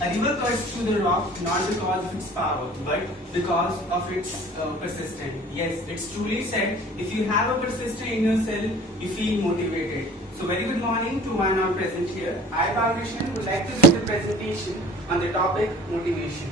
A river cuts through the rock not because of its power, but because of its persistence. Yes, it's truly said, if you have a persistence in yourself, you feel motivated. So very good morning to one now present here. I, Bhavrishan, would like to give the presentation on the topic motivation.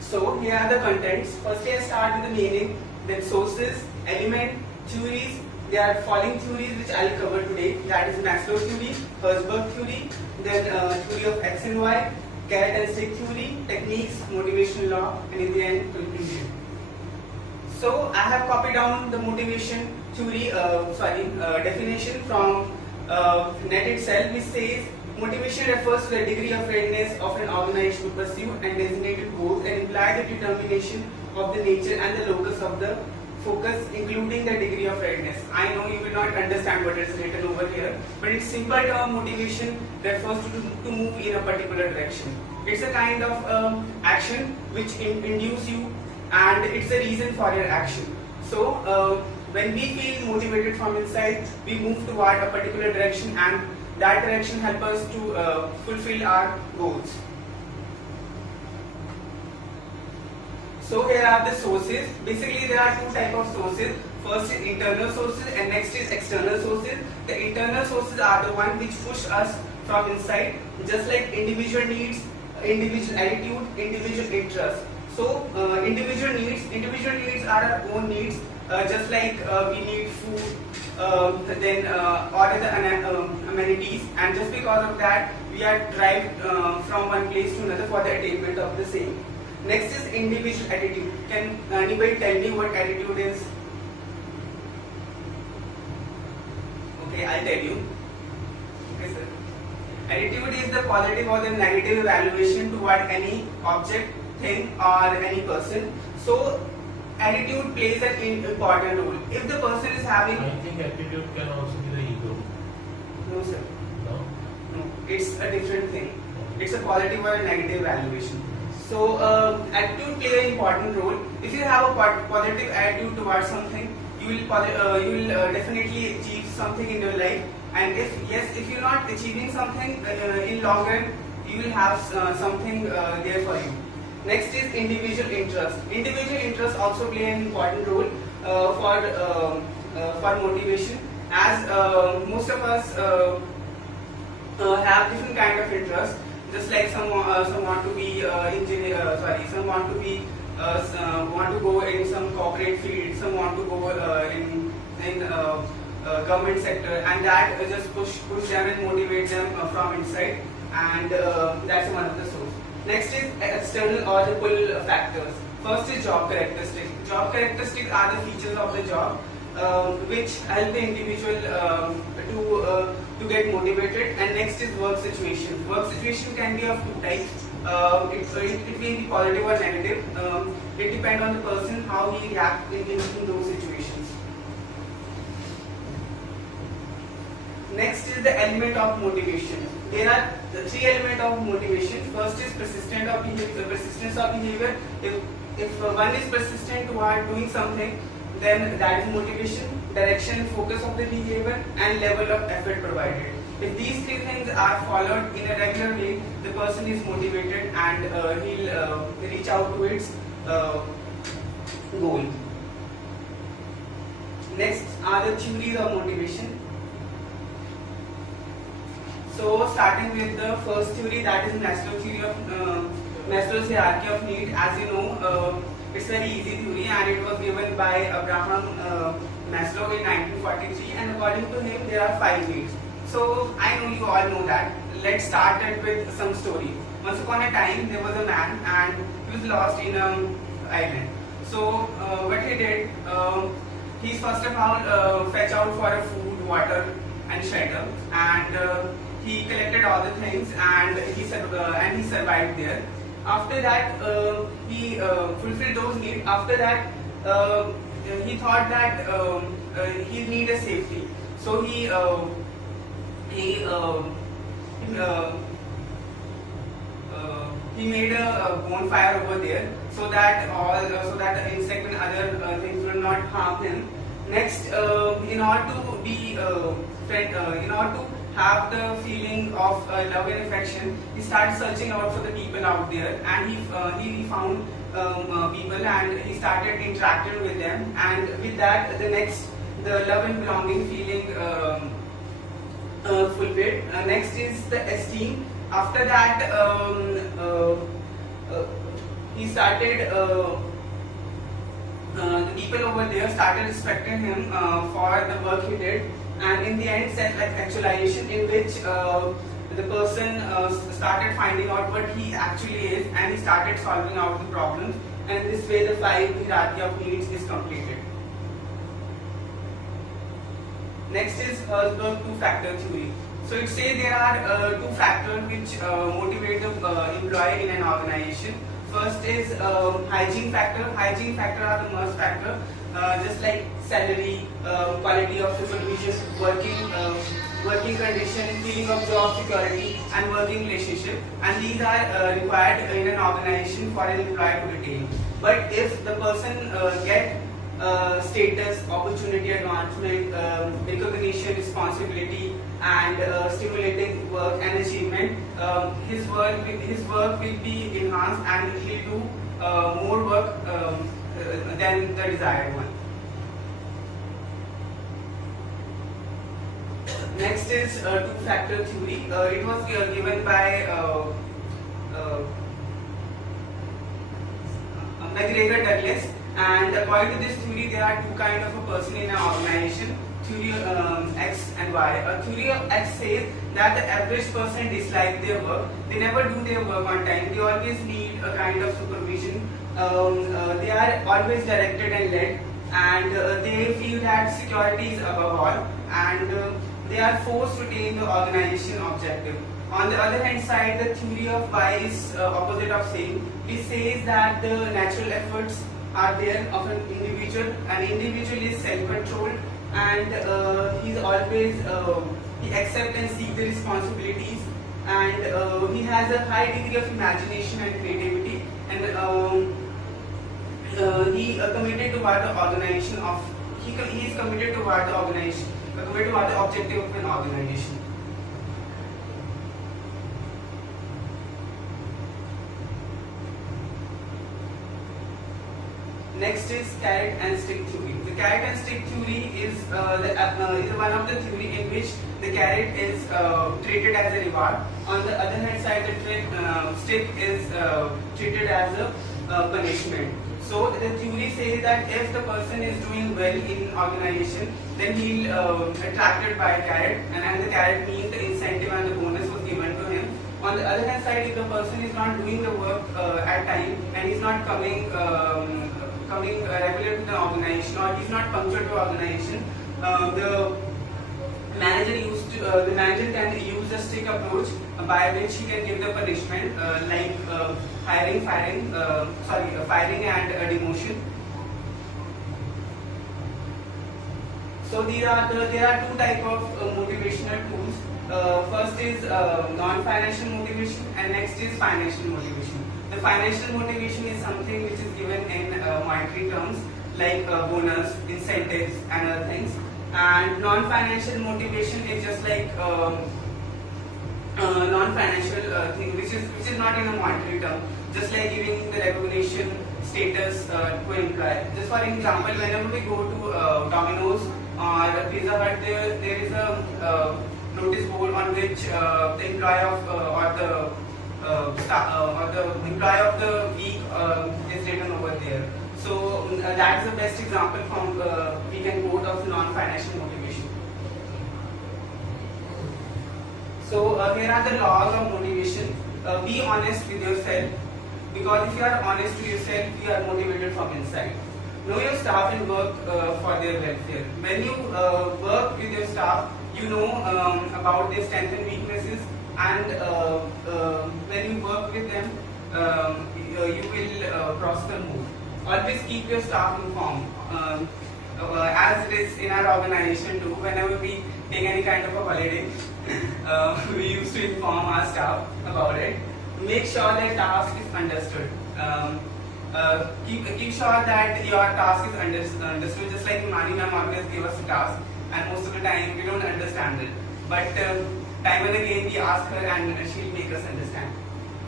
So here are the contents. Firstly, I start with the meaning, then sources, element, theories. There are following theories which I will cover today. That is Maslow theory, Herzberg theory, then theory of X and Y, carrot and stick theory, techniques, motivational law, and in the end, conclusion. So I have copied down the motivation theory, definition from net itself, which says motivation refers to the degree of readiness of an organization to pursue and designated goals and imply the determination of the nature and the locus of the focus, including the degree of readiness. I know you will not understand what is written over here, but in simple term, motivation refers to move in a particular direction. It's a kind of action which induces you, and it's a reason for your action. So when we feel motivated from inside, we move toward a particular direction, and that direction helps us to fulfill our goals. So here are the sources. Basically, there are two types of sources. First is internal sources and next is external sources. The internal sources are the ones which push us from inside, just like individual needs, individual attitude, individual interest. So individual needs are our own needs, just like we need food, then order the amenities, and just because of that we are driven from one place to another for the attainment of the same. Next is individual attitude. Can anybody tell me what attitude is? Okay, I'll tell you. Okay, sir. Attitude is the positive or the negative evaluation toward any object, thing, or any person. So, attitude plays an important role. If the person is having... I think attitude can also be the ego. No, sir. No? No, it's a different thing. It's a positive or a negative evaluation. So, attitude plays an important role. If you have a positive attitude towards something, you will definitely achieve something in your life. And if you're not achieving something in long run, you will have something there for you. Next is individual interest. Individual interest also play an important role for motivation, as most of us have different kind of interest. Just like some want to be some want to be want to go in some corporate field, some want to go in government sector, and that just push them and motivate them from inside, and that's one of the source. Next is external or the pull factors. First is job characteristics. Job characteristics are the features of the job which help the individual to get motivated. And next is work situation. Work situation can be of two types. It will be positive or negative. It depends on the person how he reacts in those situations. Next is the element of motivation. There are the three elements of motivation. First is persistence of behavior. If one is persistent toward doing something, then that is motivation. Direction, focus of the behavior, and level of effort provided. If these three things are followed in a regular way, the person is motivated and he'll reach out to its goal. Next are the theories of motivation. So starting with the first theory, that is Maslow theory of Maslow's hierarchy of need. As you know, it's a very easy theory, and it was given by Abraham Maslow in 1943. And according to him, there are 5 needs. So I know you all know that. Let's start it with some story. Once upon a time, there was a man, and he was lost in an island. So what he did, he first of all fetched out for a food, water, and shelter, and he collected all the things, and he survived there. After that, he fulfilled those needs. After that, he thought that he needed safety. So he made a bonfire over there, so that the insect and other things will not harm him. Next, in order to be in order to have the feeling of love and affection, he started searching out for the people out there, and he found people, and he started interacting with them, and with that, the love and belonging feeling fulfilled. Next is the esteem. After that, he started. The people over there started respecting him for the work he did, and in the end, self-actualization, in which the person started finding out what he actually is, and he started solving out the problems, and this way the 5 hierarchy of needs is completed. Next is Herzberg two-factor theory. So it says there are 2 factors which motivate the employee in an organization. First is hygiene factor. Hygiene factor are the must factor, just like salary, quality of supervision, working condition, feeling of job security, and working relationship. And these are required in an organization for an employee to retain. But if the person get status, opportunity, advancement, recognition, responsibility, and stimulating work and achievement, his work will be enhanced, and he'll do more work than the desired one. Next is two-factor theory. It was given by McGregor Douglas, and according to this theory, there are 2 kinds of a person in an organization. Theory X and Y. Theory of X says that the average person dislikes their work. They never do their work on time. They always need a kind of supervision. They are always directed and led, and they feel that security is above all, and they are forced to attain the organization objective. On the other hand side, the theory of Y is opposite of same. It says that the natural efforts are there of an individual. An individual is self-controlled, and he's always he accepts and seeks the responsibilities, and he has a high degree of imagination and creativity, and he committed toward the organization of he is committed toward the organization, committed toward the objective of an organization. Next is carrot and stick theory. The carrot and stick theory is one of the theory in which the carrot is treated as a reward. On the other hand side, the stick is treated as a punishment. So the theory says that if the person is doing well in organization, then he'll attracted by a carrot, and the carrot means the incentive and the bonus was given to him. On the other hand side, if the person is not doing the work at time, and he's not coming regular to the organization, or he's not punctual to organization, the manager can use the stick approach by which he can give the punishment like firing and demotion. So there are 2 types of motivational tools. First is non-financial motivation, and next is financial motivation. The financial motivation is something which is given in monetary terms, like bonus, incentives, and other things. And non-financial motivation is just like non-financial thing, which is not in a monetary term, just like giving the recognition, status to an employee. Just for example, whenever we go to Domino's or Pizza Hut, there is a notice board on which the employee of or the employee of the week is written over there. So that is the best example from we can quote of non-financial motivation. So here are the laws of motivation. Be honest with yourself, because if you are honest with yourself, you are motivated from inside. Know your staff and work for their welfare. When you work with your staff, you know about their strengths and weaknesses, and when you work with them, you will prosper more. Always keep your staff informed. As it is in our organization too, whenever we take any kind of a holiday, we used to inform our staff about it. Make sure that task is understood. Keep sure that your task is understood. Just like Imani ma'am always give us a task, and most of the time we don't understand it. But time and again we ask her, and she'll make us understand.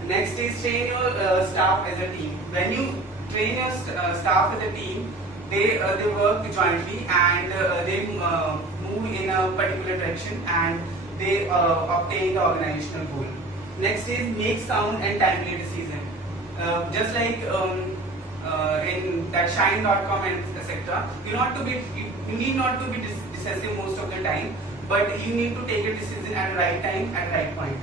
Next is train your staff as a team. When you train your staff as a team, they work jointly, and they move in a particular direction, and they obtain the organizational goal. Next is make sound and timely decision. Just like in that shine.com and etc. You need not to be decisive most of the time, but you need to take a decision at right time at right point.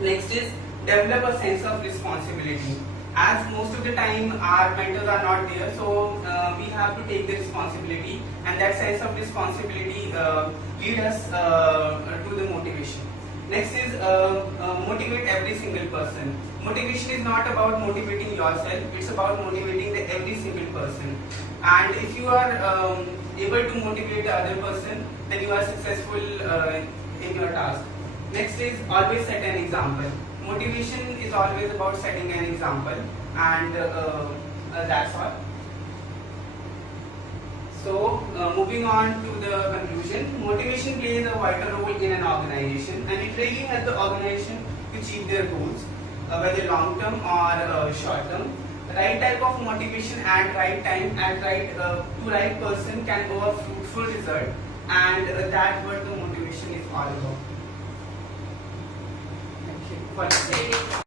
Next is develop a sense of responsibility. As most of the time our mentors are not there, so we have to take the responsibility, and that sense of responsibility lead us to the motivation. Next is motivate every single person. Motivation is not about motivating yourself, it's about motivating every single person. And if you are able to motivate the other person, then you are successful in your task. Next is always set an example. Motivation is always about setting an example, and that's all. So, moving on to the conclusion, motivation plays a vital role in an organization, and it really helps the organization to achieve their goals, whether long term or short term. The right type of motivation at right time, at to right person can go a fruitful result, and that's what the motivation is all about. Thank you for listening.